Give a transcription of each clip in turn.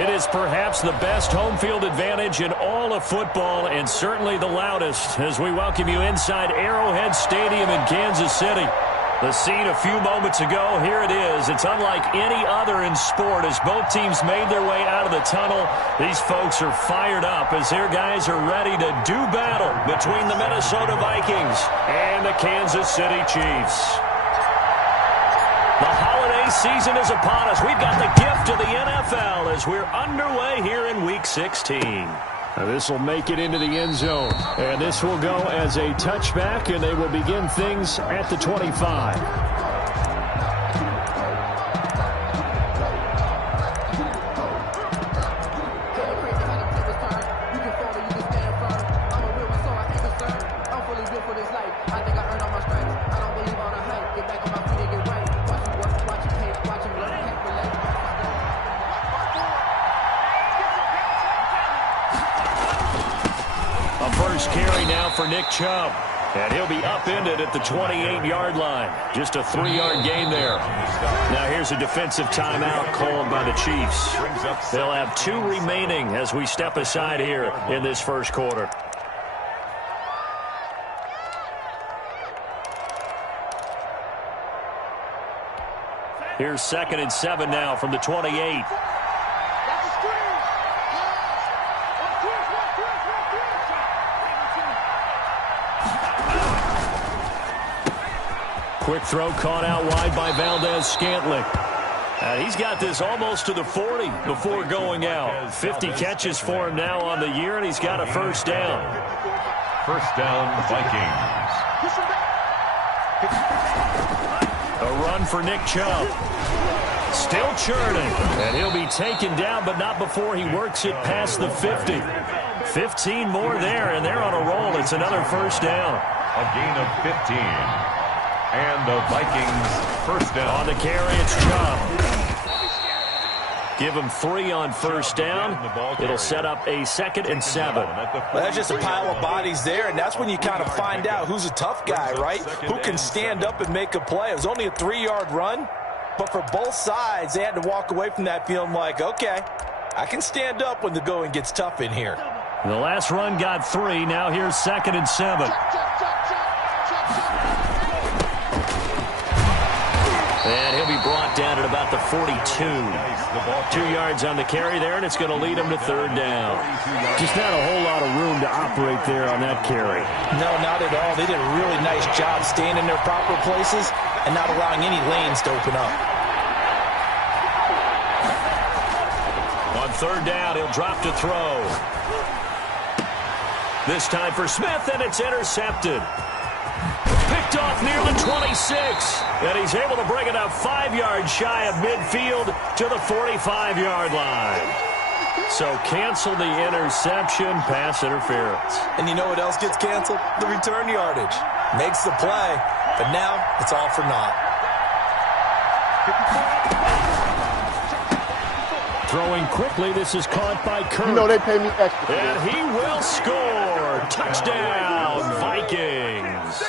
It is perhaps the best home field advantage in all of football and certainly the loudest as we welcome you inside Arrowhead Stadium in Kansas City. The scene a few moments ago, here it is. It's unlike any other in sport as both teams made their way out of the tunnel. These folks are fired up as their guys are ready to do battle between the Minnesota Vikings and the Kansas City Chiefs. The holiday season is upon us. We've got the gift of the NFL as we're underway here in Week 16. This will make it into the end zone. And this will go as a touchback, and they will begin things at the 25. Carry now for Nick Chubb. And he'll be upended at the 28-yard line. Just a 3-yard gain there. Now here's a defensive timeout called by the Chiefs. They'll have 2 remaining as we step aside here in this first quarter. Here's 2nd and 7 now from the 28. Quick throw caught out wide by Valdez-Scantling. He's got this almost to the 40 before going out. 50 catches for him now on the year, and he's got a first down. First down, Vikings. A run for Nick Chubb. Still churning. And he'll be taken down, but not before he works it past the 50. 15 more there, and they're on a roll. It's another first down. A gain of 15. And the Vikings first down. On the carry, it's Chubb. Give him 3 on first down. It'll set up a 2nd and 7. Well, that's just a pile of bodies there, and that's when you kind of find out who's a tough guy, right? Who can stand up and make a play. It was only a 3-yard run, but for both sides, they had to walk away from that feeling like, okay, I can stand up when the going gets tough in here. The last run got 3. Now here's 2nd and 7. And he'll be brought down at about the 42. 2 yards on the carry there, and it's going to lead him to 3rd down. Just not a whole lot of room to operate there on that carry. No, not at all. They did a really nice job staying in their proper places and not allowing any lanes to open up. On 3rd down, he'll drop to throw. This time for Smith, and it's intercepted. Picked off near the 26, and he's able to bring it up 5 yards shy of midfield to the 45-yard line. So cancel the interception, pass interference. And you know what else gets canceled? The return yardage. Makes the play, but now it's all for naught. Throwing quickly, this is caught by Kirk. You know they pay me extra. And he will score. Touchdown, Vikings.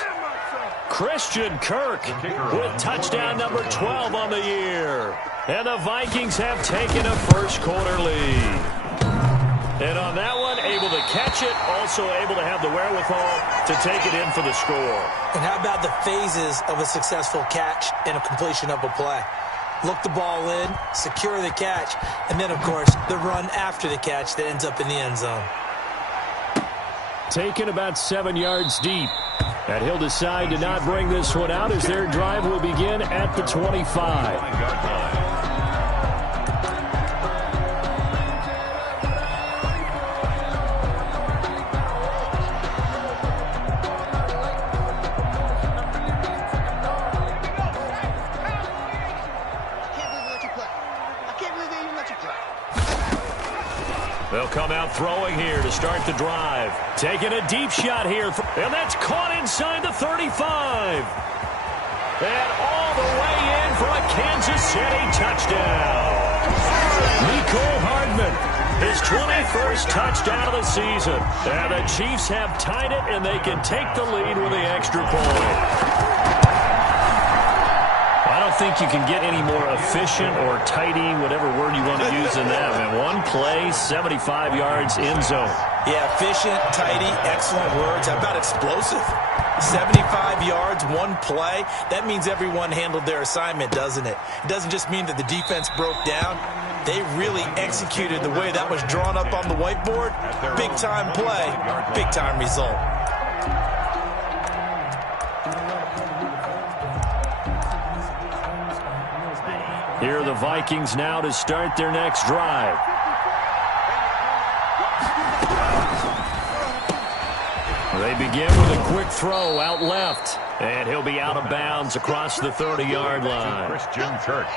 Christian Kirk with touchdown number 12 on the year. And the Vikings have taken a first quarter lead. And on that one, able to catch it, also able to have the wherewithal to take it in for the score. And how about the phases of a successful catch and a completion of a play? Look the ball in, secure the catch, and then, of course, the run after the catch that ends up in the end zone. Taken about 7 yards deep. And he'll decide to not bring this one out as their drive will begin at the 25. They'll come out throwing here to start the drive. Taking a deep shot here, and that's caught inside the 35. And all the way in for a Kansas City touchdown. Mecole Hardman, his 21st touchdown of the season. And the Chiefs have tied it, and they can take the lead with the extra point. I don't think you can get any more efficient or tidy, whatever word you want to use in that. Man, one play, 75 yards, end zone. Yeah, efficient, tidy, excellent words. How about explosive? 75 yards, one play. That means everyone handled their assignment, doesn't it? It doesn't just mean that the defense broke down. They really executed the way that was drawn up on the whiteboard. Big-time play, big-time result. Here are the Vikings now to start their next drive. They begin with a quick throw out left. And he'll be out of bounds across the 30-yard line.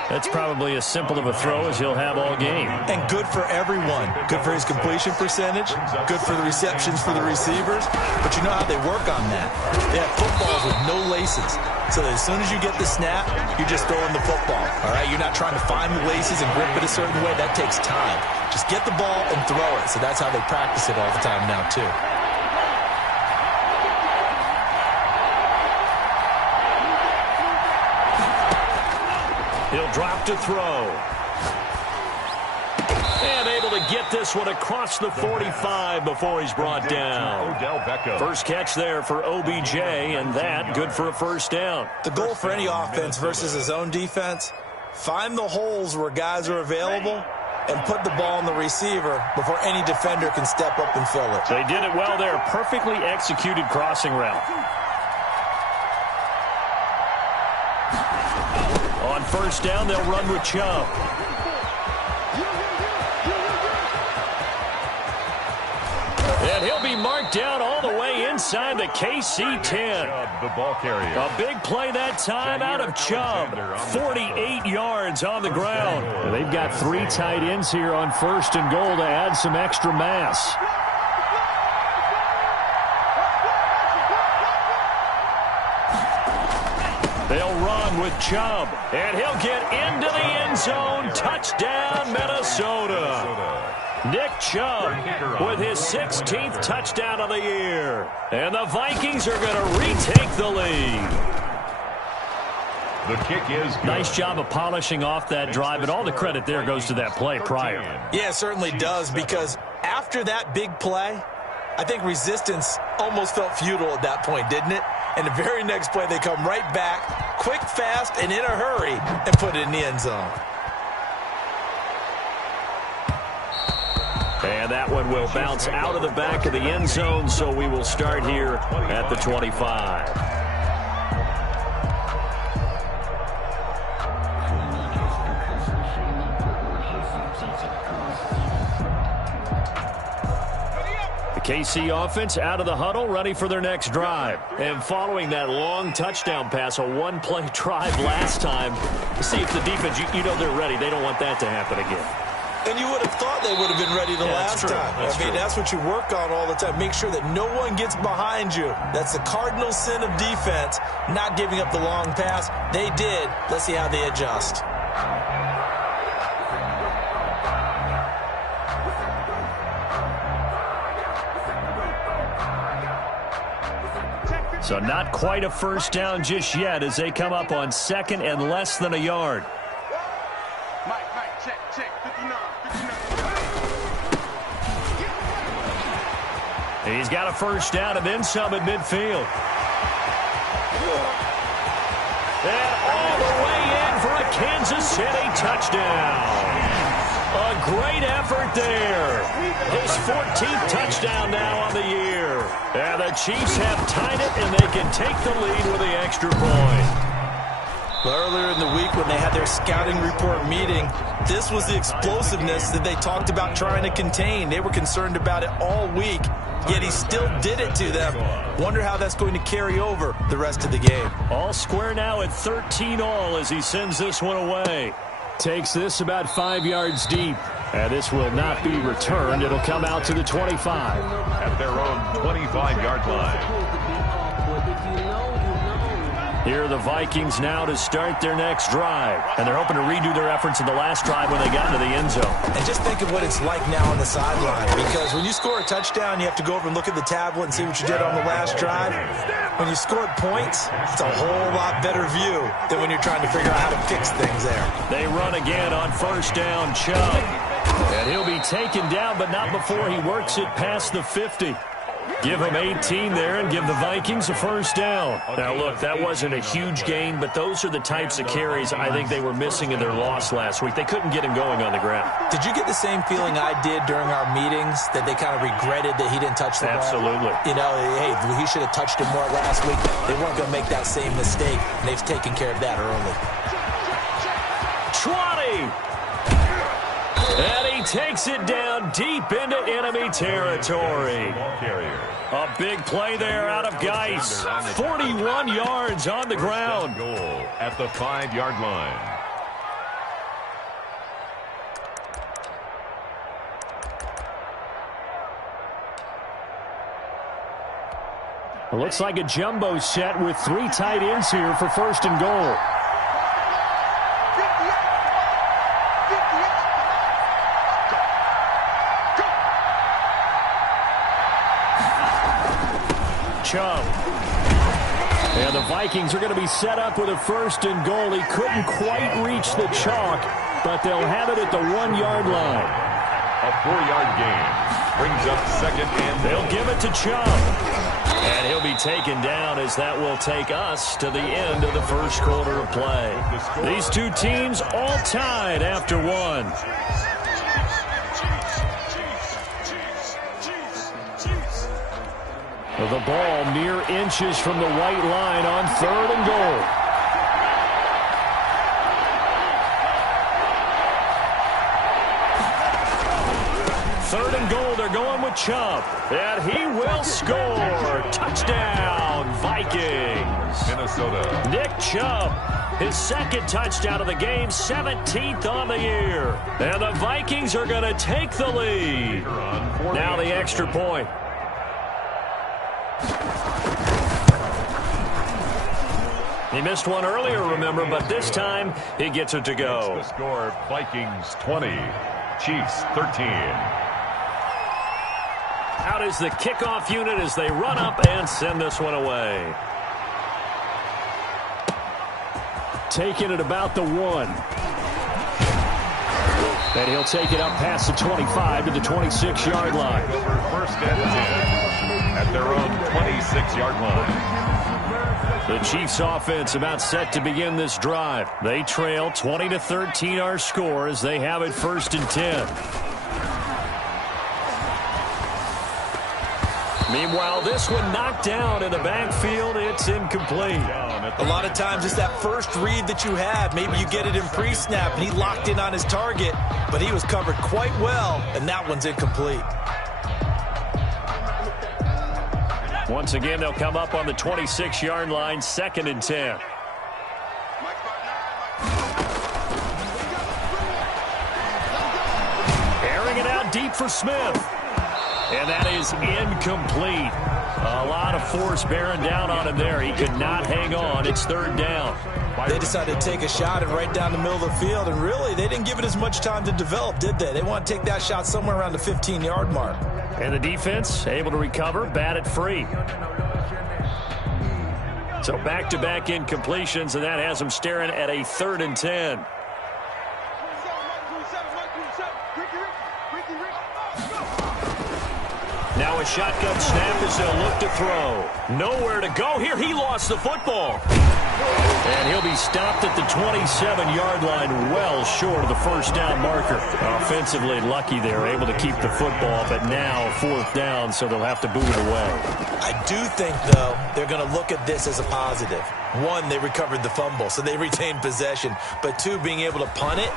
That's probably as simple of a throw as he'll have all game. And good for everyone. Good for his completion percentage. Good for the receptions for the receivers. But you know how they work on that. They have footballs with no laces. So that as soon as you get the snap, you're just throwing the football. All right? You're not trying to find the laces and grip it a certain way. That takes time. Just get the ball and throw it. So that's how they practice it all the time now, too. He'll drop to throw. And able to get this one across the 45 before he's brought down. First catch there for OBJ, and that good for a first down. The goal for any offense versus his own defense, find the holes where guys are available and put the ball on the receiver before any defender can step up and fill it. They did it well there. Perfectly executed crossing route. On first down, they'll run with Chubb. And he'll be marked down all the way inside the KC 10. The ball carrier. A big play that time out of Chubb. 48 yards on the ground. They've got three tight ends here on first and goal to add some extra mass. They'll run with Chubb, and he'll get into the end zone. Touchdown, Minnesota. Nick Chubb with his 16th touchdown of the year. And the Vikings are going to retake the lead. The kick is good. Nice job of polishing off that drive, and all the credit there goes to that play prior. Yeah, it certainly does, because after that big play, I think resistance almost felt futile at that point, didn't it? And the very next play, they come right back, quick, fast, and in a hurry, and put it in the end zone. And that one will bounce out of the back of the end zone, so we will start here at the 25. KC offense out of the huddle, ready for their next drive. And following that long touchdown pass, a one-play drive last time, see if the defense, you know they're ready. They don't want that to happen again. And you would have thought they would have been ready the last time. I mean, that's what you work on all the time. Make sure that no one gets behind you. That's the cardinal sin of defense, not giving up the long pass. They did. Let's see how they adjust. So not quite a first down just yet as they come up on second and less than a yard. He's got a first down and then some at midfield. And all the way in for a Kansas City touchdown. A great effort there. His 14th touchdown now on the year. And the Chiefs have tied it, and they can take the lead with the extra point. Well, earlier in the week when they had their scouting report meeting, this was the explosiveness that they talked about trying to contain. They were concerned about it all week, yet he still did it to them. Wonder how that's going to carry over the rest of the game. All square now at 13 all as he sends this one away. Takes this about 5 yards deep. And this will not be returned. It'll come out to the 25. At their own 25-yard line. Here are the Vikings now to start their next drive. And they're hoping to redo their efforts in the last drive when they got into the end zone. And just think of what it's like now on the sideline. Because when you score a touchdown, you have to go over and look at the tablet and see what you did on the last drive. When you scored points, it's a whole lot better view than when you're trying to figure out how to fix things there. They run again on first down, Chubb. And he'll be taken down, but not before he works it past the 50. Give him 18 there and give the Vikings a first down. Now, look, that wasn't a huge gain, but those are the types of carries I think they were missing in their loss last week. They couldn't get him going on the ground. Did you get the same feeling I did during our meetings, that they kind of regretted that he didn't touch the ball? Absolutely. You know, hey, he should have touched it more last week. They weren't going to make that same mistake, and they've taken care of that early. 20! And he takes it down deep into enemy territory. A big play there out of Geis. 41 yards on the ground. Goal at the 5-yard line. It looks like a jumbo set with 3 tight ends here for first and goal. Chubb. And the Vikings are going to be set up with a first and goal. He couldn't quite reach the chalk, but they'll have it at the 1-yard line. A 4-yard gain brings up second and they'll give it to Chubb. And he'll be taken down as that will take us to the end of the first quarter of play. These two teams all tied after one. The ball mere inches from the white line on third and goal. Third and goal, they're going with Chubb. And he will score. Touchdown, Vikings. Minnesota. Nick Chubb, his second touchdown of the game, 17th on the year. And the Vikings are going to take the lead. Now the extra point. He missed one earlier, remember, but this time he gets it to go. The score, Vikings 20, Chiefs 13. Out is the kickoff unit as they run up and send this one away. Taking it about the 1. And he'll take it up past the 25 to the 26-yard line. First and 10 at their own 26-yard line. The Chiefs offense about set to begin this drive. They trail 20-13 our score as they have it first and 10. Meanwhile, this one knocked down in the backfield. It's incomplete. A lot of times it's that first read that you have. Maybe you get it in pre-snap and he locked in on his target, but he was covered quite well, and that one's incomplete. Once again, they'll come up on the 26-yard line, second and 10. Airing it out deep for Smith. And that is incomplete. A lot of force bearing down on him there. He could not hang on. It's third down. They decided to take a shot and right down the middle of the field, and really, they didn't give it as much time to develop, did they? They want to take that shot somewhere around the 15-yard mark. And the defense able to recover, bat it free. So back-to-back incompletions, and that has them staring at a third and 10. Now a shotgun snap as they'll look to throw. Nowhere to go here. He lost the football. And he'll be stopped at the 27-yard line, well short of the first down marker. Offensively lucky they're able to keep the football, but now fourth down, so they'll have to boot it away. I do think, though, they're going to look at this as a positive. One, they recovered the fumble, so they retained possession. But two, being able to punt it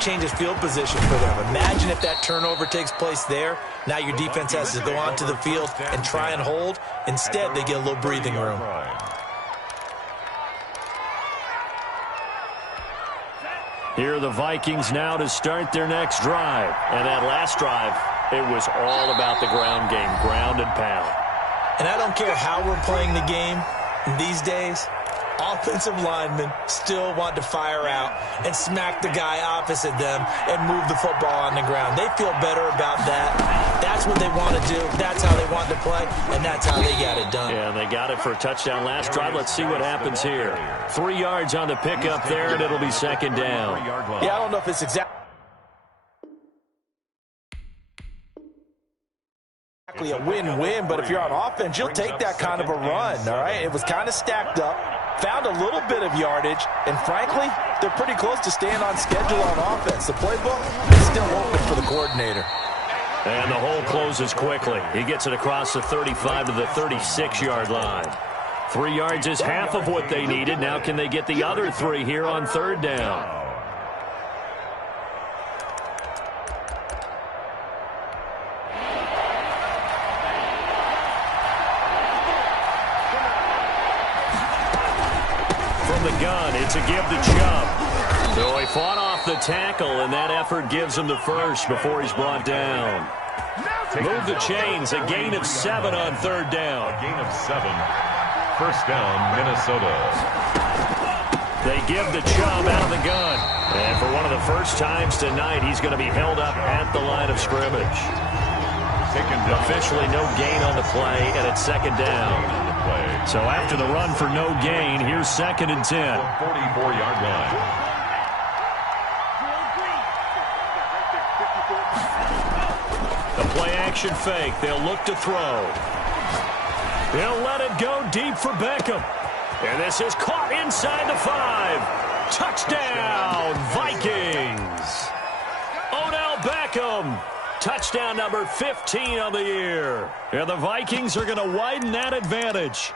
changes field position for them. Imagine if that turnover takes place there. Now your defense has to go onto the field and try and hold. Instead, they get a little breathing room. Here are the Vikings now to start their next drive. And that last drive, it was all about the ground game, ground and pound. And I don't care how we're playing the game these days, offensive linemen still want to fire out and smack the guy opposite them and move the football on the ground. They feel better about that. That's what they want to do. That's how they want to play, and that's how they got it done. Yeah, they got it for a touchdown last drive. Let's see what happens here. 3 yards on the pickup there, and it'll be second down. Yeah, I don't know if it's exactly a win-win, but if you're on offense, you'll take that kind of a run, all right? It was kind of stacked up, found a little bit of yardage, and frankly, they're pretty close to staying on schedule on offense. The playbook is still open for the coordinator. And the hole closes quickly. He gets it across the 35 to the 36-yard line. 3 yards is half of what they needed. Now can they get the other 3 here on third down? The gun, it's a give to Chubb. So he fought off the tackle, and that effort gives him the first before he's brought down. Move the chains, a gain of 7 on third down. A gain of 7. First down, Minnesota. They give to Chubb out of the gun. And for one of the first times tonight, he's going to be held up at the line of scrimmage. Officially no gain on the play, and it's second down. So after the run for no gain, here's second and 10. 44-yard line. The play-action fake. They'll look to throw. They'll let it go deep for Beckham. And this is caught inside the 5. Touchdown, Vikings. Odell Beckham. Touchdown number 15 on the year. And the Vikings are going to widen that advantage.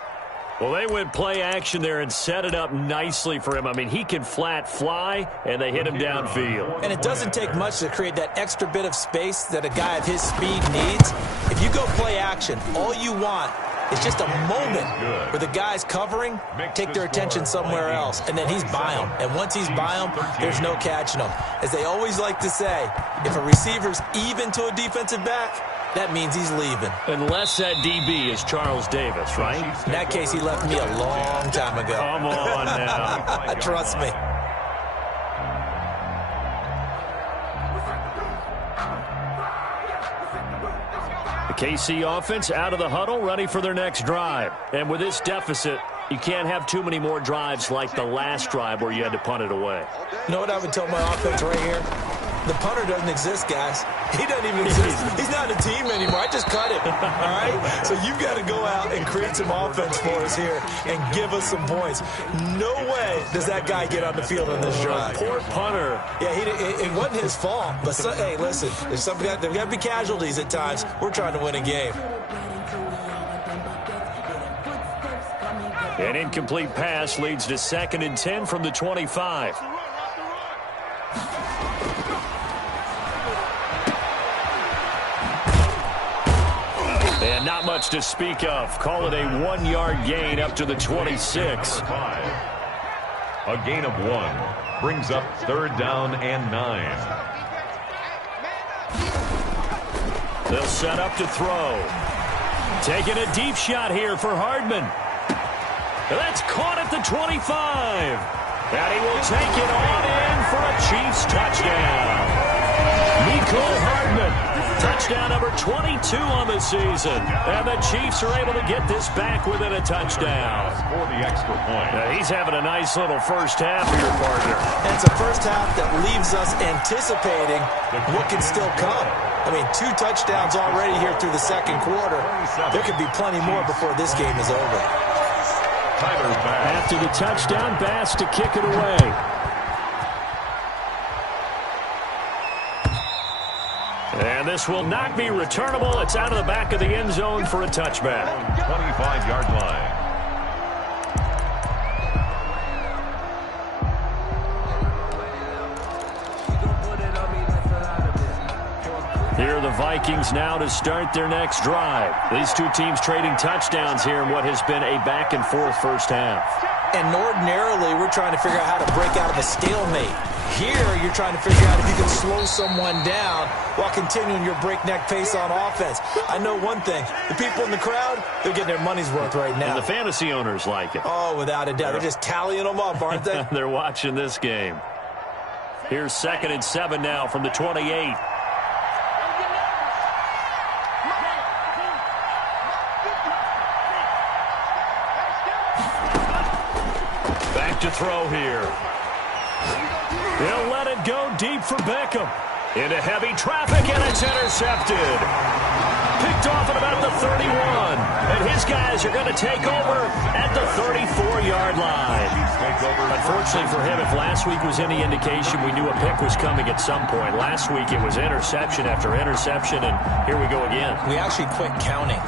Well, they went play action there and set it up nicely for him. I mean, he can flat fly, and they hit him downfield. And it doesn't take much to create that extra bit of space that a guy of his speed needs. If you go play action, all you want is just a moment where the guys covering take their attention somewhere else, and then he's by them. And once he's by them, there's no catching him. As they always like to say, if a receiver's even to a defensive back, that means he's leaving. Unless that DB is Charles Davis, right? In that case, he left me a long time ago. Come on now. Trust me. The KC offense out of the huddle, ready for their next drive. And with this deficit, you can't have too many more drives like the last drive where you had to punt it away. You know what I would tell my offense right here? The punter doesn't exist, guys. He doesn't even exist. He's not a team anymore. I just cut him, all right? So you've got to go out and create some offense for us here and give us some points. No way does that guy get on the field on this drive. Poor punter. Yeah, it wasn't his fault. But, hey, listen, there's got to be casualties at times. We're trying to win a game. An incomplete pass leads to second and 10 from the 25. And not much to speak of. Call it a 1-yard gain up to the 26. A gain of 1 brings up third down and 9. They'll set up to throw. Taking a deep shot here for Hardman. That's caught at the 25. And he will take it on in for a Chiefs touchdown. Mecole Hardman. Touchdown number 22 on the season. And the Chiefs are able to get this back within a touchdown. For the extra point. Now, he's having a nice little first half here, partner. And it's a first half that leaves us anticipating what can still come. I mean, 2 touchdowns already here through the second quarter. There could be plenty more before this game is over. After the touchdown, Bass to kick it away. And this will not be returnable. It's out of the back of the end zone for a touchback. 25-yard line. Here are the Vikings now to start their next drive. These two teams trading touchdowns here in what has been a back-and-forth first half. And ordinarily, we're trying to figure out how to break out of a stalemate. Here, you're trying to figure out if you can slow someone down while continuing your breakneck pace on offense. I know one thing. The people in the crowd, they're getting their money's worth right now. And the fantasy owners like it. Oh, without a doubt. They're just tallying them up, aren't they? They're watching this game. Here's 2nd and 7 now from the 28. Back to throw here. He'll let it go deep for Beckham. Into heavy traffic, and it's intercepted. Picked off at about the 31. And his guys are going to take over at the 34-yard line. Unfortunately for him, if last week was any indication, we knew a pick was coming at some point. Last week it was interception after interception, and here we go again. We actually quit counting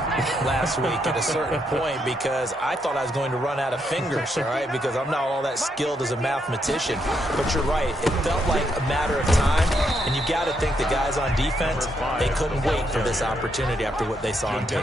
last week at a certain point because I thought I was going to run out of fingers, all right, because I'm not all that skilled as a mathematician. But you're right. It felt like a matter of time, and you got to think the guys on defense, they couldn't wait for this opportunity after what they saw on tape.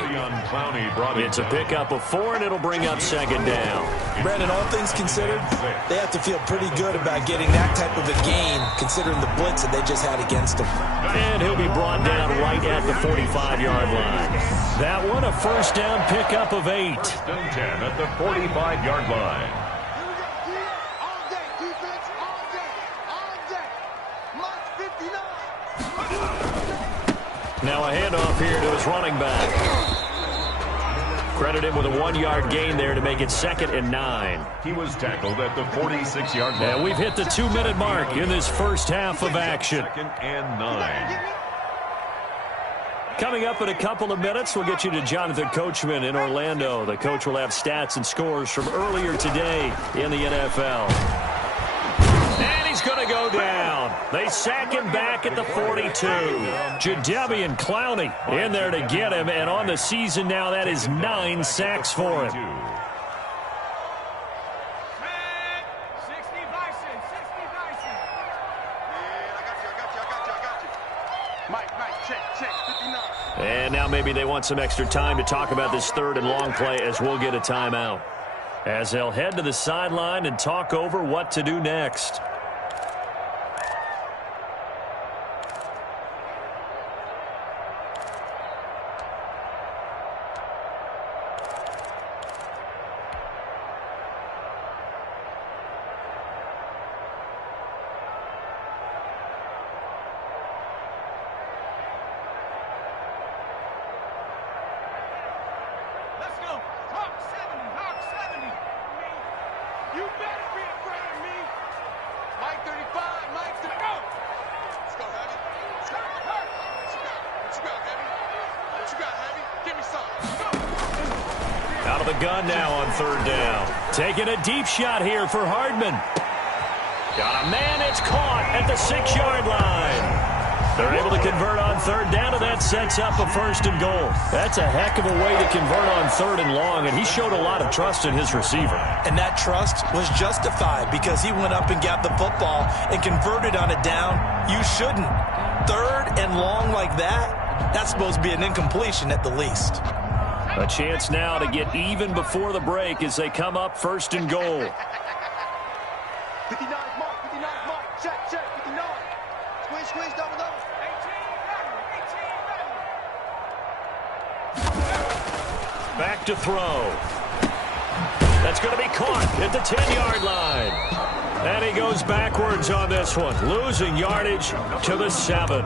It's a pickup of 4, and it'll bring up 2nd down. Brandon, all things considered, they have to feel pretty good about getting that type of a gain considering the blitz that they just had against them. And he'll be brought down right at the 45-yard line. That one, a 1st down pickup of 8. 1st and 10 at the 45-yard line. Now a handoff here to his running back. Credit him with a 1-yard gain there to make it 2nd and 9. He was tackled at the 46-yard line. And we've hit the 2-minute mark in this first half of action. 2nd and 9. Coming up in a couple of minutes, we'll get you to Jonathan Coachman in Orlando. The coach will have stats and scores from earlier today in the NFL. And he's going to go down. They sack him back at the 42. Jadeveon Clowney in there to get him, and on the season now, that is 9 sacks for him. And now maybe they want some extra time to talk about this 3rd and long play as we'll get a timeout. As they'll head to the sideline and talk over what to do next. Out of the gun now on 3rd down. Taking a deep shot here for Hardman. Got a man, it's caught at the 6-yard line. They're able to convert on 3rd down, and that sets up a 1st and goal. That's a heck of a way to convert on 3rd and long, and he showed a lot of trust in his receiver. And that trust was justified because he went up and got the football and converted on a down. You shouldn't. 3rd and long like that, that's supposed to be an incompletion at the least. A chance now to get even before the break as they come up 1st and goal. 59 mark, 59 mark, check, 59. Squeeze, double. 18 Back to throw. That's going to be caught at the 10-yard line. And he goes backwards on this one, losing yardage to the 7.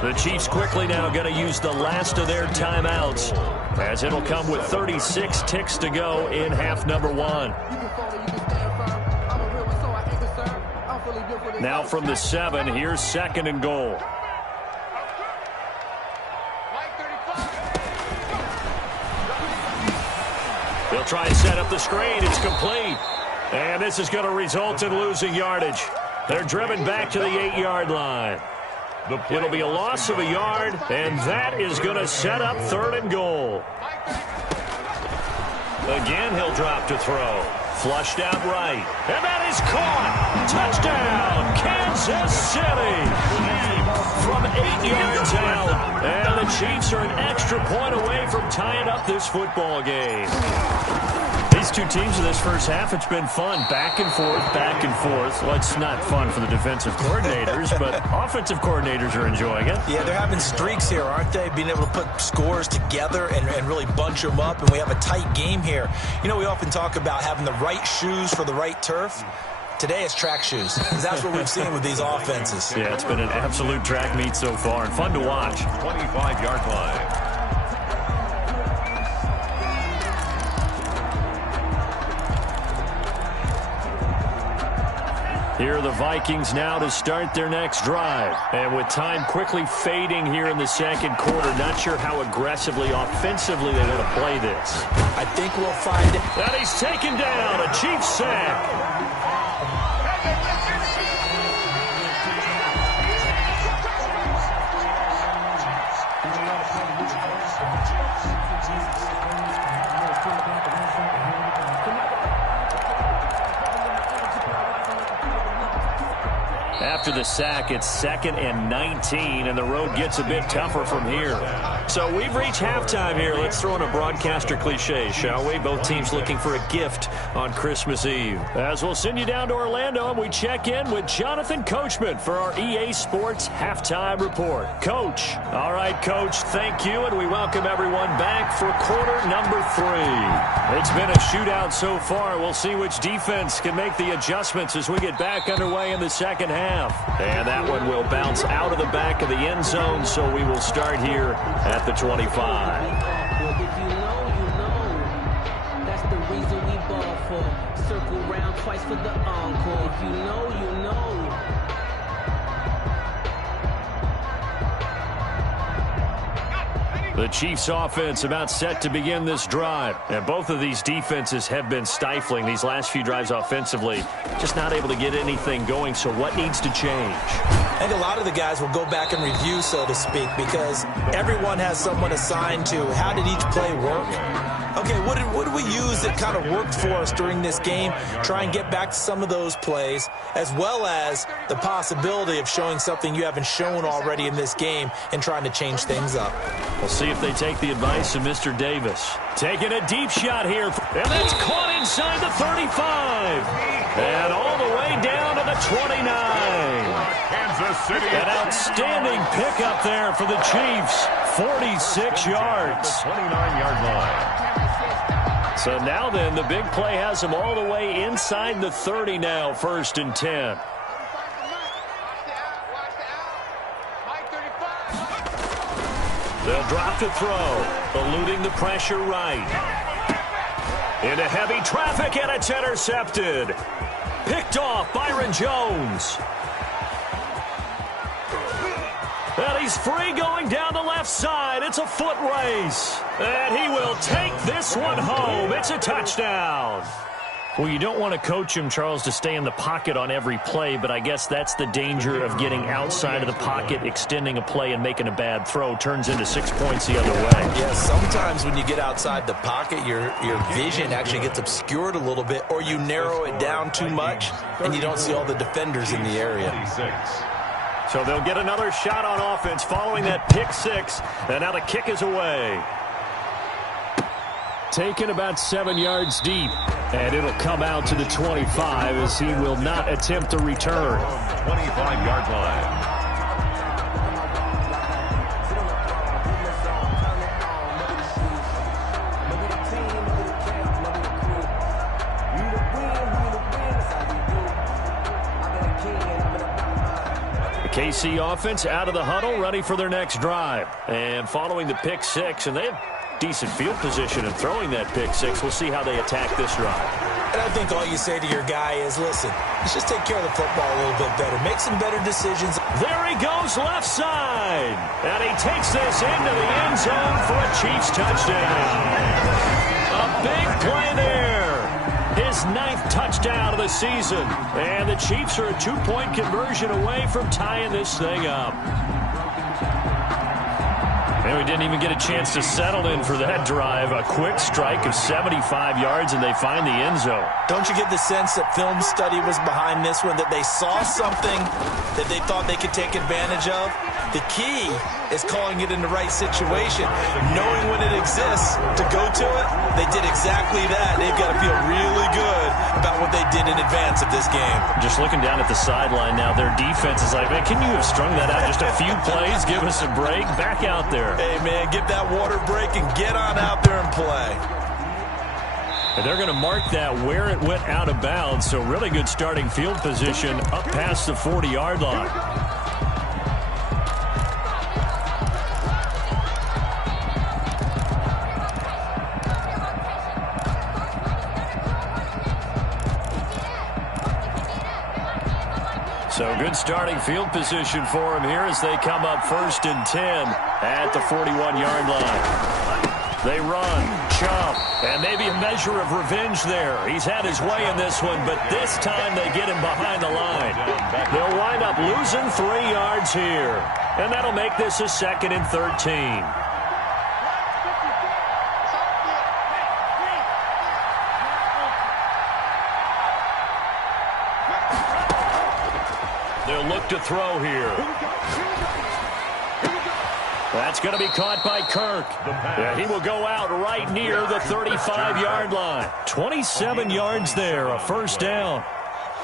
The Chiefs quickly now going to use the last of their timeouts, as it'll come with 36 ticks to go in half number 1. Now from the 7, here's 2nd and goal. They'll try and set up the screen. It's complete. And this is going to result in losing yardage. They're driven back to the 8-yard line. It'll be a loss of a yard, and that is going to set up 3rd and goal. Again, he'll drop to throw. Flushed out right. And that is caught. Touchdown, Kansas City. From 8 yards out. And the Chiefs are an extra point away from tying up this football game. These last two teams in this first half, it's been fun. Back and forth, back and forth. Well, it's not fun for the defensive coordinators, but offensive coordinators are enjoying it. Yeah, they're having streaks here, aren't they? Being able to put scores together and really bunch them up, and we have a tight game here. You know, we often talk about having the right shoes for the right turf. Today it's track shoes. That's what we've seen with these offenses. Yeah, it's been an absolute track meet so far and fun to watch. 25-yard line. Here are the Vikings now to start their next drive. And with time quickly fading here in the second quarter, not sure how aggressively, offensively they're going to play this. I think we'll find it. And he's taken down, a Chiefs sack. After the sack, it's 2nd and 19, and the road gets a bit tougher from here. So we've reached halftime here. Let's throw in a broadcaster cliche, shall we? Both teams looking for a gift on Christmas Eve. As we'll send you down to Orlando, and we check in with Jonathan Coachman for our EA Sports Halftime Report. Coach. All right, Coach, thank you, and we welcome everyone back for quarter number 3. It's been a shootout so far. We'll see which defense can make the adjustments as we get back underway in the second half. And that one will bounce out of the back of the end zone, so we will start here at the 25. If you know, you know. That's the reason we ball for. Circle round twice for the encore. If you know, you know. The Chiefs offense about set to begin this drive. And both of these defenses have been stifling these last few drives offensively. Just not able to get anything going, so what needs to change? I think a lot of the guys will go back and review, so to speak, because everyone has someone assigned to how did each play work. Okay, what did we use that kind of worked for us during this game? Try and get back to some of those plays, as well as the possibility of showing something you haven't shown already in this game and trying to change things up. We'll see if they take the advice of Mr. Davis. Taking a deep shot here, and that's caught inside the 35. And all the way down to the 29. Kansas City. An outstanding pickup there for the Chiefs. 46 yards. 29-yard line. So now then, the big play has them all the way inside the 30 now, 1st and 10. They'll drop to throw, eluding the pressure right. Into heavy traffic, and it's intercepted. Picked off Byron Jones. And he's free going down the left side. It's a foot race. And he will take this one home. It's a touchdown. Well, you don't want to coach him, Charles, to stay in the pocket on every play, but I guess that's the danger of getting outside of the pocket, extending a play, and making a bad throw. Turns into 6 points the other way. Yeah, sometimes when you get outside the pocket, your vision actually gets obscured a little bit, or you narrow it down too much, and you don't see all the defenders in the area. 36. So they'll get another shot on offense following that pick 6, and now the kick is away. Taken about 7 yards deep, and it'll come out to the 25 as he will not attempt a return. 25-yard line. KC offense out of the huddle, ready for their next drive. And following the pick 6, and they have decent field position in throwing that pick 6. We'll see how they attack this drive. And I think all you say to your guy is, listen, let's just take care of the football a little bit better. Make some better decisions. There he goes left side. And he takes this into the end zone for a Chiefs touchdown. A big play there. His 9th touchdown of the season. And the Chiefs are a 2-point conversion away from tying this thing up. And we didn't even get a chance to settle in for that drive. A quick strike of 75 yards, and they find the end zone. Don't you get the sense that film study was behind this one, that they saw something that they thought they could take advantage of? The key is calling it in the right situation, knowing when it exists to go to it. They did exactly that. They've got to feel really good about what they did in advance of this game. Just looking down at the sideline now, their defense is like, man, can you have strung that out just a few plays? Give us a break. Back out there. Hey, man, get that water break and get on out there and play. And they're going to mark that where it went out of bounds, so really good starting field position up past the 40-yard line. So good starting field position for him here as they come up 1st and 10 at the 41-yard line. They run, jump, and maybe a measure of revenge there. He's had his way in this one, but this time they get him behind the line. They'll wind up losing 3 yards here, and that'll make this a 2nd and 13. They'll look to throw here. That's going to be caught by Kirk. Yeah, he will go out right near the 35-yard line. 27 yards there, a 1st down.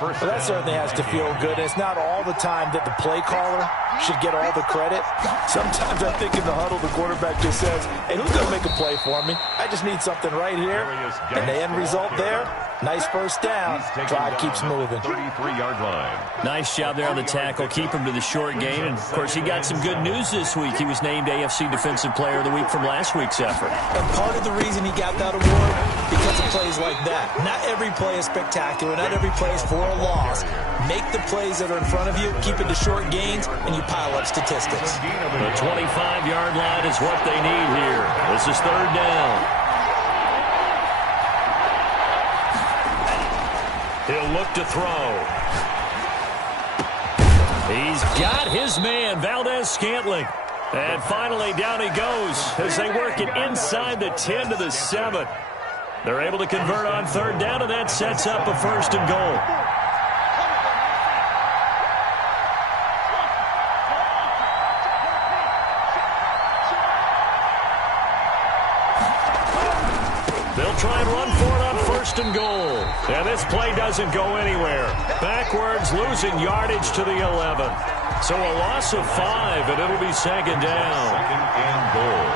Well, that certainly has to feel good. It's not all the time that the play caller should get all the credit. Sometimes I think in the huddle, the quarterback just says, hey, who's going to make a play for me? I just need something right here. And the end result there, nice 1st down. Drive keeps moving. 33-yard line. Nice job there on the tackle. Keep him to the short game. And, of course, he got some good news this week. He was named AFC Defensive Player of the Week from last week's effort. And part of the reason he got that award, because of plays like that. Not every play is spectacular. Not every play is for a loss. Make the plays that are in front of you, keep it to short gains, and you pile up statistics. The 25-yard line is what they need here. This is 3rd down. He'll look to throw. He's got his man, Valdez-Scantling. And finally, down he goes as they work it inside the 10 to the 7. They're able to convert on 3rd down, and that sets up a 1st and goal. They'll try and run for it on 1st and goal. And this play doesn't go anywhere. Backwards, losing yardage to the 11. So a loss of 5, and it'll be 2nd down. 2nd and goal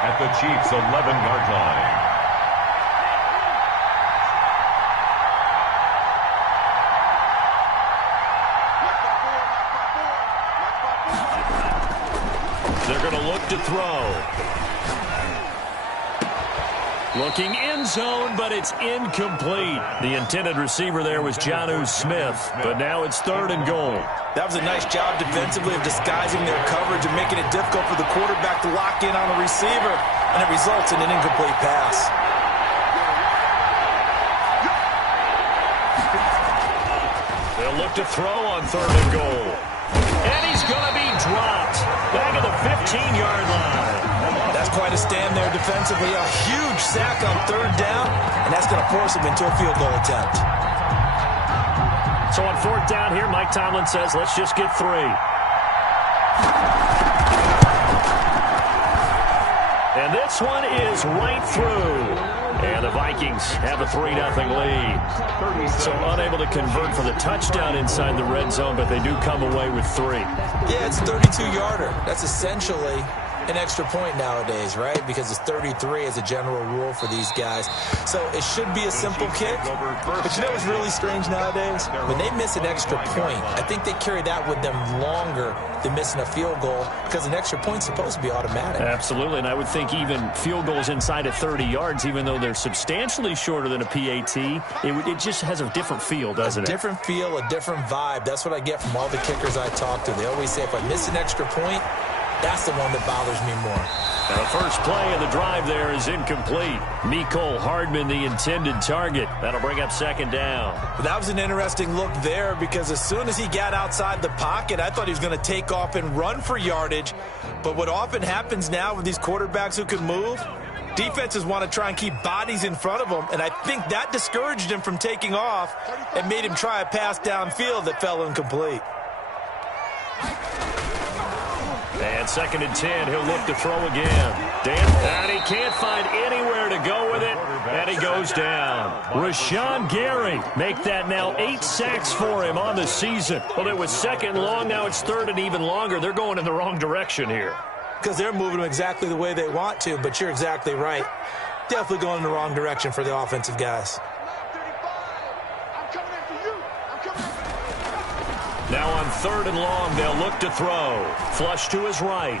at the Chiefs' 11-yard line. They're going to look to throw. Looking end zone, but it's incomplete. The intended receiver there was Jonnu Smith, but now it's 3rd and goal. That was a nice job defensively of disguising their coverage and making it difficult for the quarterback to lock in on the receiver, and it results in an incomplete pass. They'll look to throw on 3rd and goal. And he's going to be dropped back at the 15-yard line. That's quite a stand there defensively. A huge sack on 3rd down, and that's going to force him into a field goal attempt. So on 4th down here, Mike Tomlin says, let's just get 3. And this one is right through. And the Vikings have a 3-0 lead. So unable to convert for the touchdown inside the red zone, but they do come away with 3. Yeah, it's a 32-yarder. That's essentially an extra point nowadays, right? Because it's 33 as a general rule for these guys. So it should be a simple kick. But you know what's really strange nowadays? When they miss an extra point, I think they carry that with them longer than missing a field goal because an extra point's supposed to be automatic. Absolutely, and I would think even field goals inside of 30 yards, even though they're substantially shorter than a PAT, it just has a different feel, doesn't it? A different feel, a different vibe. That's what I get from all the kickers I talk to. They always say, if I miss an extra point, that's the one that bothers me more. And the first play of the drive there is incomplete. Mecole Hardman, the intended target. That'll bring up second down. That was an interesting look there because as soon as he got outside the pocket, I thought he was going to take off and run for yardage. But what often happens now with these quarterbacks who can move, defenses want to try and keep bodies in front of them, and I think that discouraged him from taking off and made him try a pass downfield that fell incomplete. And second and 10, he'll look to throw again. And he can't find anywhere to go with it, and he goes down. Rashawn Gary make that now 8 sacks for him on the season. Well, it was second long, now it's third and even longer. They're going in the wrong direction here. Because they're moving them exactly the way they want to, but you're exactly right. Definitely going in the wrong direction for the offensive guys. Now on third and long, they'll look to throw. Flush to his right.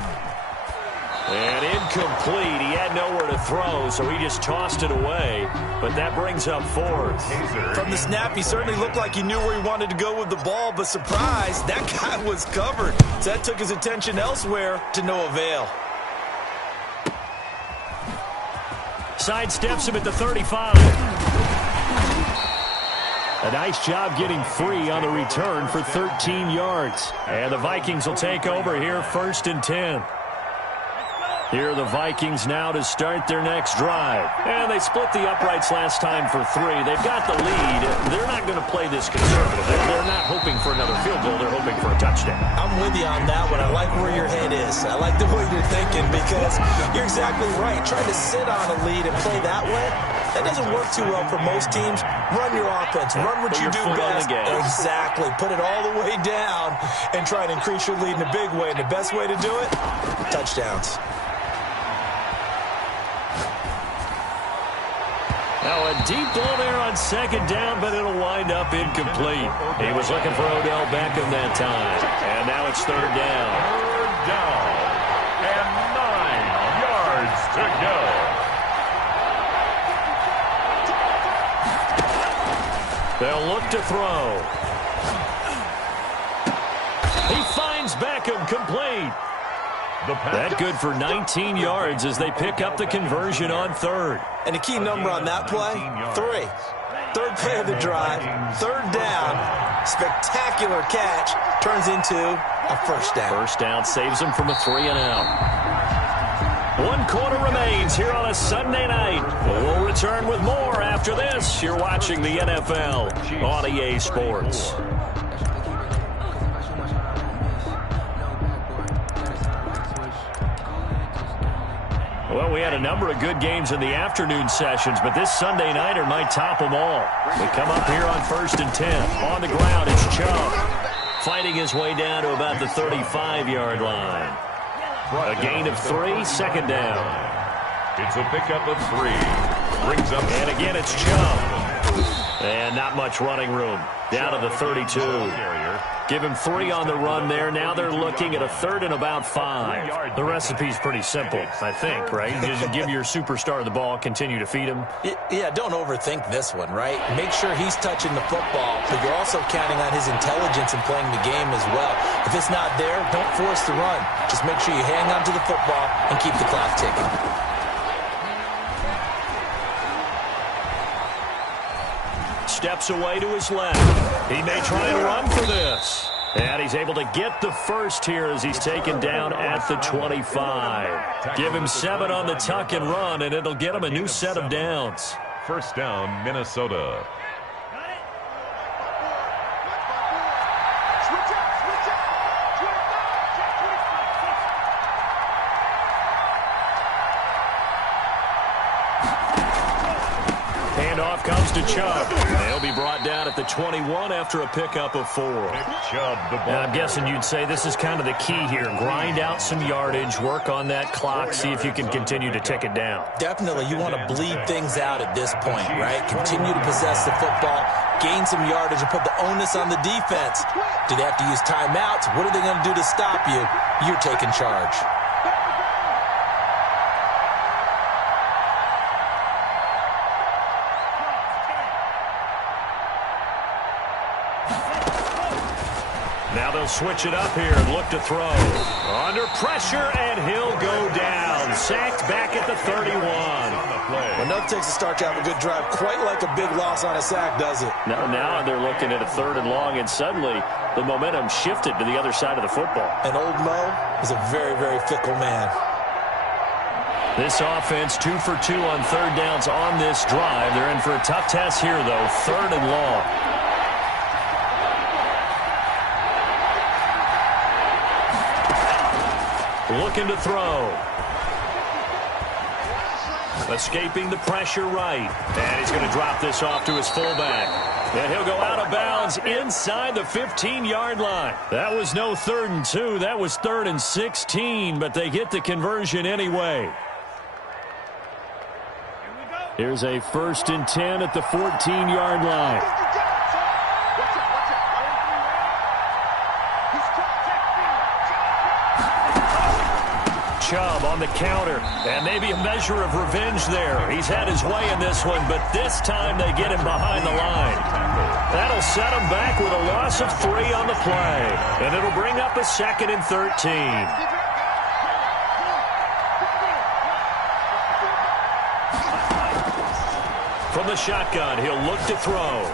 And incomplete. He had nowhere to throw, so he just tossed it away. But that brings up fourth. From the snap, he certainly looked like he knew where he wanted to go with the ball, but surprise, that guy was covered. So that took his attention elsewhere to no avail. Sidesteps him at the 35. A nice job getting free on the return for 13 yards. And the Vikings will take over here, first and 10. Here are the Vikings now to start their next drive. And they split the uprights last time for 3. They've got the lead. They're not going to play this conservative. They're not hoping for another field goal. They're hoping for a touchdown. I'm with you on that one. I like where your head is. I like the way you're thinking because you're exactly right. Trying to sit on a lead and play that way, that doesn't work too well for most teams. Run your offense. Run what you do best. Exactly. Put it all the way down and try to increase your lead in a big way. And the best way to do it, touchdowns. Now a deep ball there on second down, but it'll wind up incomplete. He was looking for Odell Beckham that time. And now it's third down. Third down. And 9 yards to go. They'll look to throw. He finds Beckham complete. That good for 19 yards as they pick up the conversion on third. And the key number on that play, 3. Third play of the drive, third down, spectacular catch, turns into a first down. First down saves them from a 3-and-out. 1 quarter remains here on a Sunday night. We'll return with more after this. You're watching the NFL on EA Sports. Well, we had a number of good games in the afternoon sessions, but this Sunday nighter might top them all. We come up here on first and 10. On the ground, it's Chubb, fighting his way down to about the 35-yard line. A gain of 3, second down. It's a pickup of 3. Brings up. And again, it's Chubb. And not much running room. Down to the 32. Give him 3 on the run there. Now they're looking at a third and about 5. The recipe's pretty simple, I think, right? Just give your superstar the ball, continue to feed him. Yeah, don't overthink this one, right? Make sure he's touching the football, but you're also counting on his intelligence in playing the game as well. If it's not there, don't force the run. Just make sure you hang on to the football and keep the clock ticking. Steps away to his left. He may try and run for this. And he's able to get the first here as he's taken down at the 25. Give him 7 on the tuck and run, and it'll get him a new set of downs. First down, Minnesota. Handoff comes to Chubb. They'll be brought down at the 21 after a pickup of 4. Now, I'm guessing you'd say this is kind of the key here. Grind out some yardage, work on that clock, see if you can continue to tick it down. Definitely, you want to bleed things out at this point, right? Continue to possess the football, gain some yardage, and put the onus on the defense. Do they have to use timeouts? What are they going to do to stop you? You're taking charge. Now they'll switch it up here and look to throw. Under pressure, and he'll go down. down. Sacked back at the 31. Well, nothing takes a start to have a good drive. Quite like a big loss on a sack, does it? Now they're looking at a 3rd and long, and suddenly the momentum shifted to the other side of the football. And old Mo is a very, very fickle man. This offense 2 for 2 on 3rd downs on this drive. They're in for a tough test here, though. 3rd and long. Looking to throw. Escaping the pressure right. And he's going to drop this off to his fullback. And he'll go out of bounds inside the 15-yard line. That was no 3rd and 2. That was 3rd and 16, but they get the conversion anyway. Here's a 1st and 10 at the 14-yard line. Chubb on the counter, and maybe a measure of revenge there. He's had his way in this one, but this time they get him behind the line. That'll set him back with a loss of 3 on the play, and it'll bring up a 2nd and 13. From the shotgun, he'll look to throw.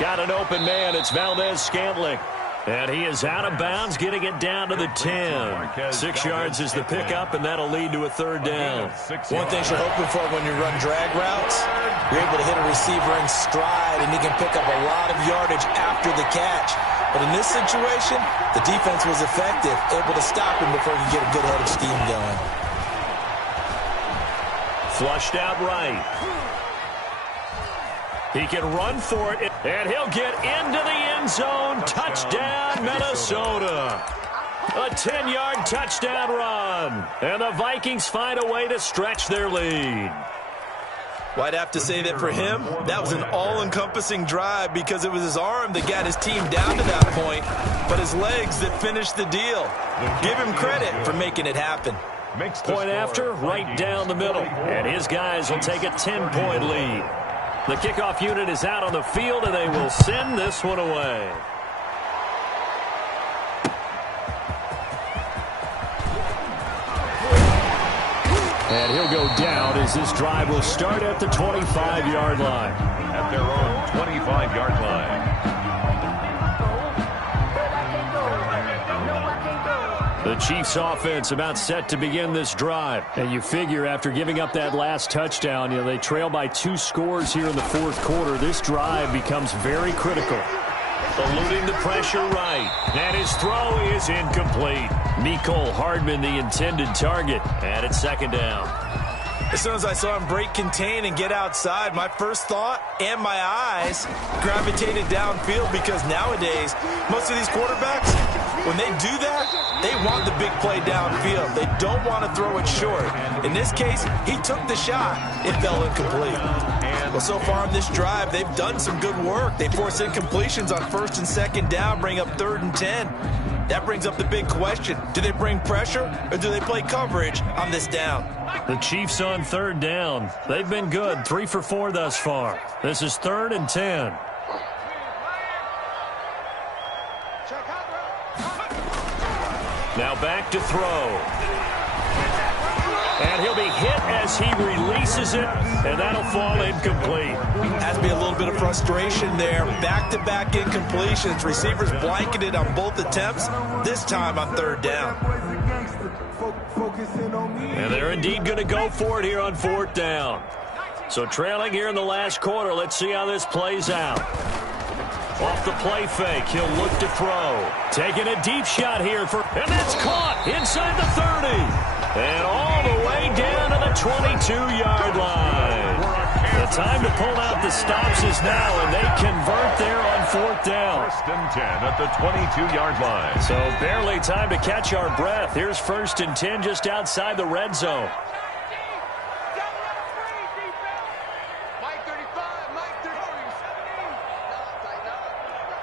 Got an open man. It's Valdez-Scantling. And he is out of bounds, getting it down to the 10. 6 yards is the pickup, and that'll lead to a 3rd down. One thing you're hoping for when you run drag routes, you're able to hit a receiver in stride, and he can pick up a lot of yardage after the catch. But in this situation, the defense was effective, able to stop him before he could get a good head of steam going. Flushed out right. He can run for it, and he'll get into the end zone. Touchdown, Minnesota. A 10-yard touchdown run. And the Vikings find a way to stretch their lead. Well, I'd have to say that for him, that was an all-encompassing drive because it was his arm that got his team down to that point, but his legs that finished the deal. Give him credit for making it happen. Point after, right down the middle. And his guys will take a 10-point lead. The kickoff unit is out on the field, and they will send this one away. And he'll go down as this drive will start at the 25-yard line. At their own 25-yard line. The Chiefs offense about set to begin this drive. And you figure after giving up that last touchdown, they trail by 2 scores here in the 4th quarter. This drive becomes very critical. Eluding the pressure right. And his throw is incomplete. Mecole Hardman the intended target. And it's 2nd down. As soon as I saw him break contain and get outside, my first thought and my eyes gravitated downfield because nowadays, most of these quarterbacks, when they do that, they want the big play downfield. They don't want to throw it short. In this case, he took the shot. It fell incomplete. Well, so far on this drive, they've done some good work. They force incompletions on 1st and 2nd down, bring up 3rd and 10. That brings up the big question. Do they bring pressure or do they play coverage on this down? The Chiefs on 3rd down. They've been good, 3 for 4 thus far. This is 3rd and 10. Now back to throw. And he'll be hit as he releases it, and that'll fall incomplete. Has to be a little bit of frustration there. Back-to-back incompletions. Receivers blanketed on both attempts, this time on 3rd down. And they're indeed going to go for it here on 4th down. So trailing here in the last quarter, let's see how this plays out. Off the play fake, he'll look to throw. Taking a deep shot here, and that's caught inside the 30. And all the way down to the 22-yard line. The time to pull out the stops is now, and they convert there on 4th down. 1st and 10 at the 22-yard line. So barely time to catch our breath. Here's 1st and 10 just outside the red zone. Mike 35, Mike 30.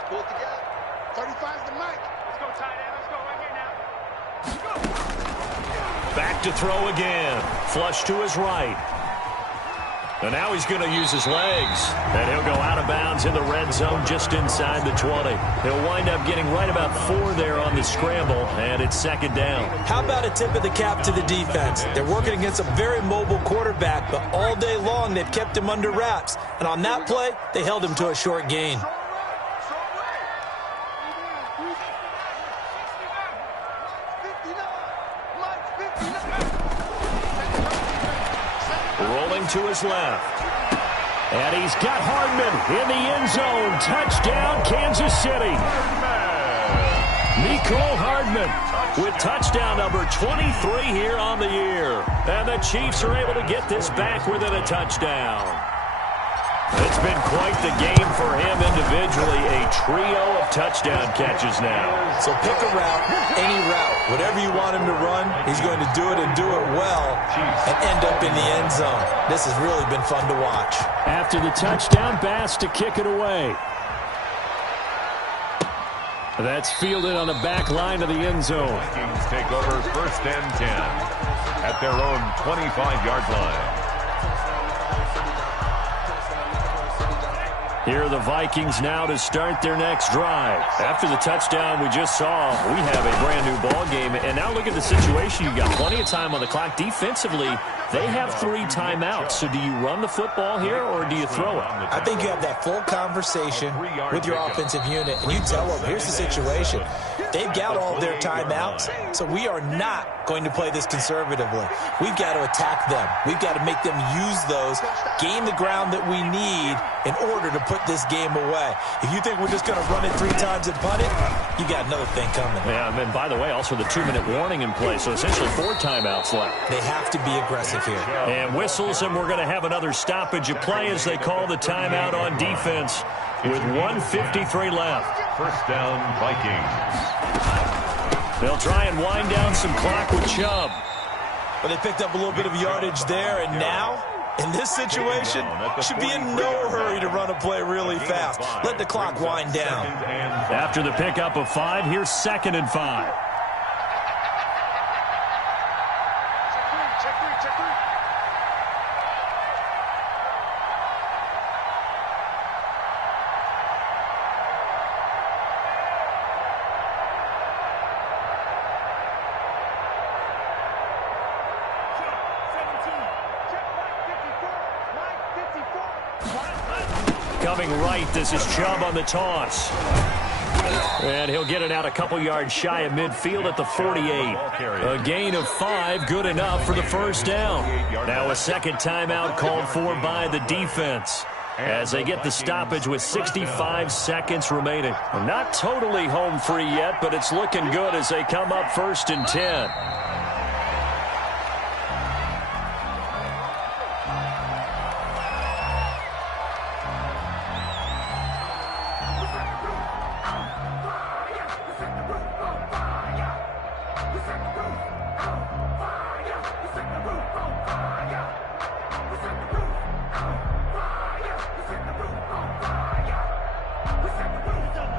Pull it together. 35's the Mike. Let's go, tight end. Let's go right here now. Back to throw again. Flush to his right. And now he's going to use his legs. And he'll go out of bounds in the red zone just inside the 20. He'll wind up getting right about 4 there on the scramble, and it's second down. How about a tip of the cap to the defense? They're working against a very mobile quarterback, but all day long they've kept him under wraps. And on that play, they held him to a short gain. Rolling to his left. And he's got Hardman in the end zone. Touchdown, Kansas City. Mecole Hardman with touchdown number 23 here on the year. And the Chiefs are able to get this back within a touchdown. It's been quite the game for him individually. A trio of touchdown catches now. So pick a route, any route. Whatever you want him to run, he's going to do it and do it well and end up in the end zone. This has really been fun to watch. After the touchdown, Bass to kick it away. That's fielded on the back line of the end zone. Vikings take over first and 10 at their own 25-yard line. Here are the Vikings now to start their next drive. After the touchdown we just saw, we have a brand-new ball game. And now look at the situation. You've got plenty of time on the clock. Defensively, they have 3 timeouts. So do you run the football here or do you throw it? I think you have that full conversation with your offensive unit, and you tell them, here's the situation. They've got all their timeouts, so we are not going to play this conservatively. We've got to attack them. We've got to make them use those, gain the ground that we need in order to put this game away. If you think we're just going to run it 3 times and punt it, you got another thing coming. Yeah, and then, by the way, also the 2-minute warning in play, so essentially 4 timeouts left. They have to be aggressive here. And whistles, and we're going to have another stoppage of play as they call the timeout on defense with 1:53 left. First down, Vikings. They'll try and wind down some clock with Chubb. But they picked up a little bit of yardage there, and now, in this situation, should be in no hurry to run a play really fast. Let the clock wind down. After the pickup of 5, here's 2nd and 5. Coming right, this is Chubb on the toss. And he'll get it out a couple yards shy of midfield at the 48. A gain of 5, good enough for the first down. Now a second timeout called for by the defense as they get the stoppage with 65 seconds remaining. Not totally home free yet, but it's looking good as they come up 1st and 10.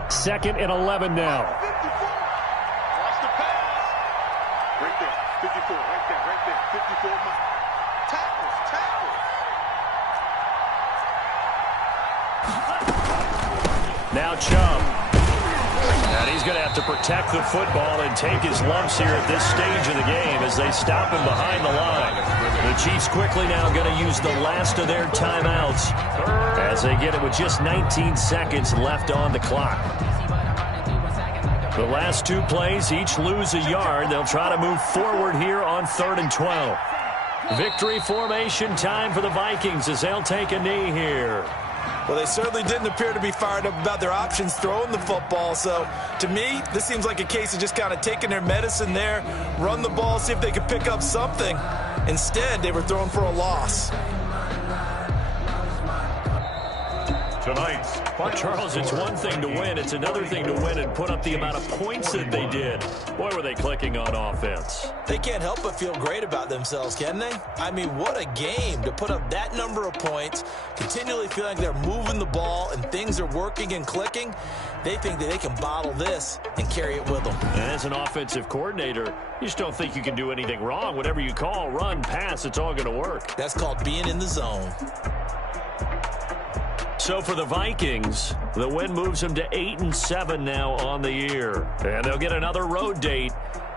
Second and 11 now. Watch the pass. Right there, 54, right there, 54 miles. Tackles. Now Chubb. And he's going to have to protect the football and take his lumps here at this stage of the game as they stop him behind the line. The Chiefs quickly now going to use the last of their timeouts as they get it with just 19 seconds left on the clock. The last 2 plays each lose a yard. They'll try to move forward here on 3rd and 12. Victory formation time for the Vikings as they'll take a knee here. Well, they certainly didn't appear to be fired up about their options throwing the football. So, to me, this seems like a case of just kind of taking their medicine there, run the ball, see if they could pick up something. Instead, they were throwing for a loss. Tonight's Well, Charles, it's one thing to win. It's another thing to win and put up the amount of points that they did. Boy, were they clicking on offense. They can't help but feel great about themselves, can they? I mean, what a game to put up that number of points, continually feeling like they're moving the ball and things are working and clicking. They think that they can bottle this and carry it with them. And as an offensive coordinator, you just don't think you can do anything wrong. Whatever you call, run, pass, it's all going to work. That's called being in the zone. So for the Vikings, the win moves them to 8-7 now on the year. And they'll get another road date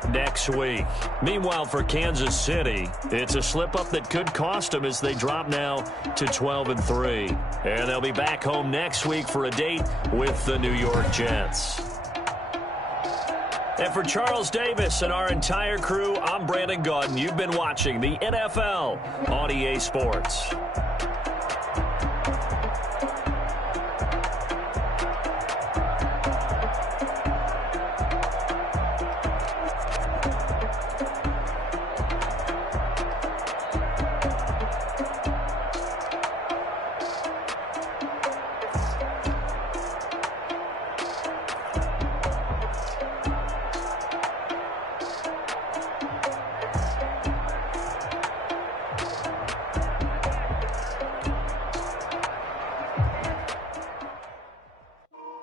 next week. Meanwhile, for Kansas City, it's a slip-up that could cost them as they drop now to 12-3. And they'll be back home next week for a date with the New York Jets. And for Charles Davis and our entire crew, I'm Brandon Gaudin. You've been watching the NFL on EA Sports.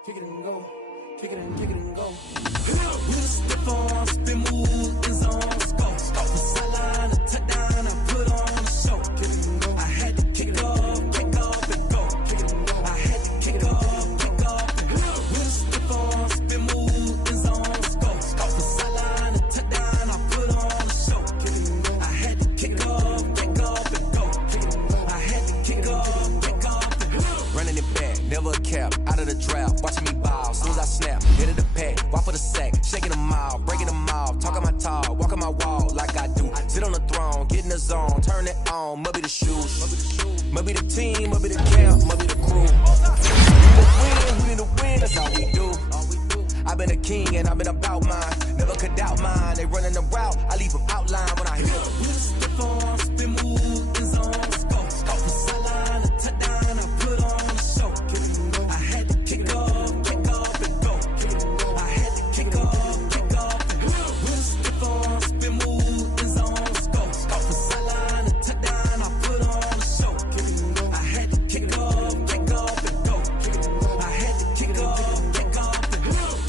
Kick it and go. Kick it and go. We just step on, spin move, is on, go. Off the sideline, a touchdown, I put on a show. Kick it and go. I had to kick off and go. Kick it and go. I had to kick off and go. We just step on, spin move, is on, go. Off the sideline, a touchdown, I put on a show. Kick it and go. I had to kick off and go. Kick it and go. I had to kick off and go. Running it back, never a cap, out of the draft, watching me ball, soon as I snap, hit of the pack, walk for the sack, shaking them out, breaking them off, talking my talk, walking my wall like I do, sit on the throne, get in the zone, turn it on, maybe the shoes, maybe the team, maybe the